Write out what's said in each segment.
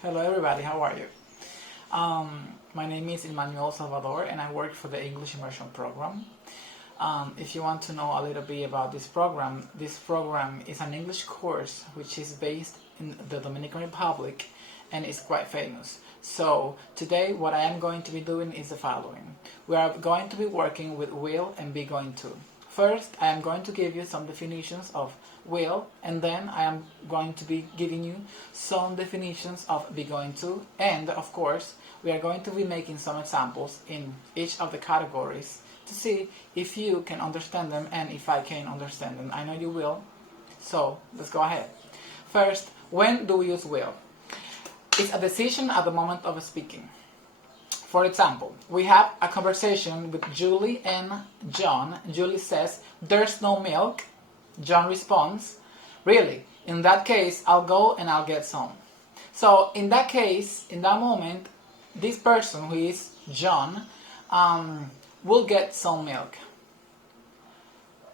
Hello everybody, how are you? My name is Emmanuel Salvador and I work for the English Immersion Program. If you want to know a little bit about this program is an English course which is based in the Dominican Republic and is quite famous. So today what I am going to be doing is the following. We are going to be working with will and be going to. First, I am going to give you some definitions of will, and then I am going to be giving you some definitions of be going to, and of course, we are going to be making some examples in each of the categories to see if you can understand them and if I can understand them. I know you will, so let's go ahead. First, when do we use will? It's a decision at the moment of speaking. For example, we have a conversation with Julie and John. Julie says, "There's no milk." John responds, "Really? In that case, I'll go and I'll get some." So in that case, in that moment, this person who is John will get some milk.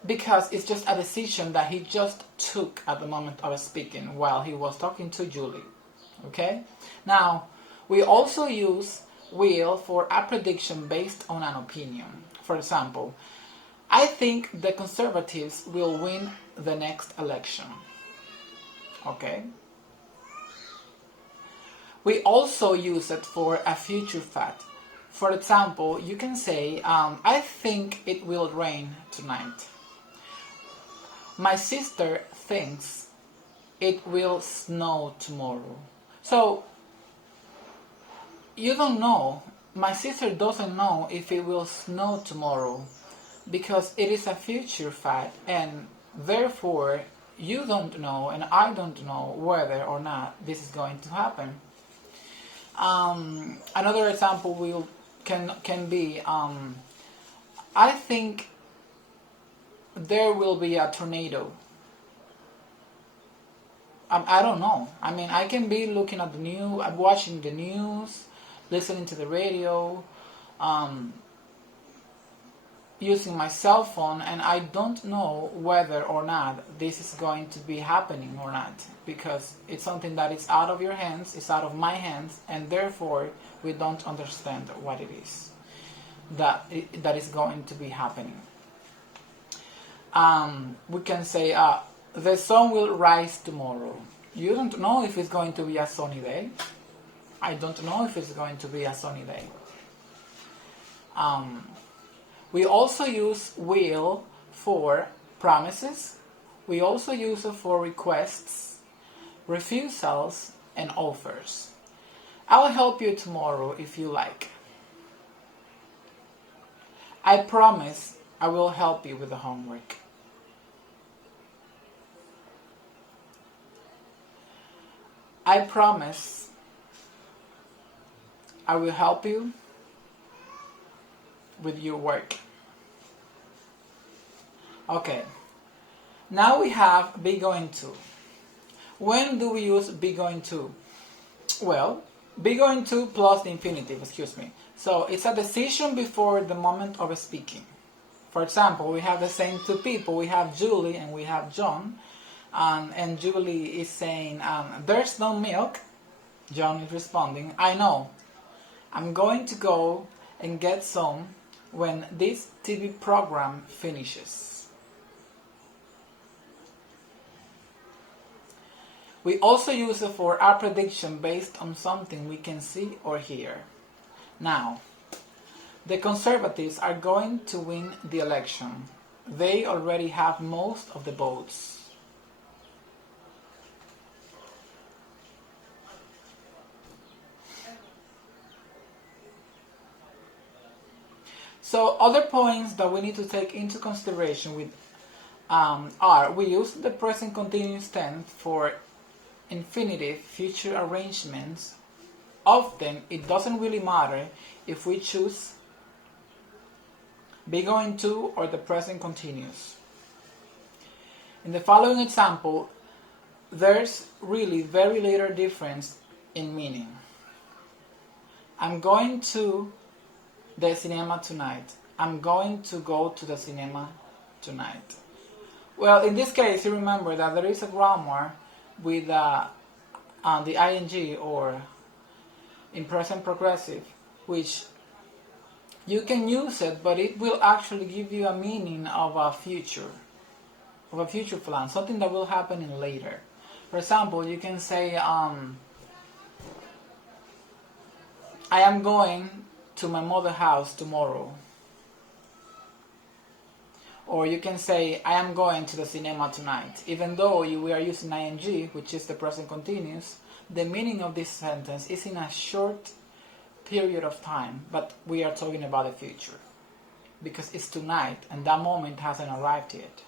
Because it's just a decision that he just took at the moment of speaking while he was talking to Julie. Okay? Now, we also use will for a prediction based on an opinion. For example, I think the Conservatives will win the next election. Okay? We also use it for a future fact. For example, you can say, I think it will rain tonight. My sister thinks it will snow tomorrow. So, you don't know. My sister doesn't know if it will snow tomorrow because it is a future fact, and therefore you don't know and I don't know whether or not this is going to happen. Another example can be I think there will be a tornado. I don't know. I mean, I can be looking at the news, watching the news, listening to the radio, using my cell phone, and I don't know whether or not this is going to be happening or not, because it's something that is out of your hands, it's out of my hands, and therefore we don't understand what it is that is going to be happening. We can say, the sun will rise tomorrow. You don't know if it's going to be a sunny day. I don't know if it's going to be a sunny day. We also use will for promises. We also use it for requests, refusals, and offers. I'll help you tomorrow if you like. I promise I will help you with the homework. I promise I will help you with your work. Okay, now we have be going to. When do we use be going to? Well, be going to plus the infinitive, So it's a decision before the moment of speaking. For example, we have the same two people. We have Julie and we have John. And Julie is saying, there's no milk. John is responding, I know. I'm going to go and get some when this TV program finishes. We also use it for a prediction based on something we can see or hear. Now, the Conservatives are going to win the election. They already have most of the votes. So other points that we need to take into consideration with are we use the present continuous tense for infinitive future arrangements. Often it doesn't really matter if we choose be going to or the present continuous. In the following example, there's really very little difference in meaning. I'm going to the cinema tonight. I'm going to go to the cinema tonight. Well, in this case, you remember that there is a grammar with the ing or in present progressive, which you can use it, but it will actually give you a meaning of a future plan, something that will happen in later. For example, you can say, I am going to my mother's house tomorrow. Or you can say, I am going to the cinema tonight. Even though we are using ing, which is the present continuous, the meaning of this sentence is in a short period of time, but we are talking about the future. Because it's tonight, and that moment hasn't arrived yet.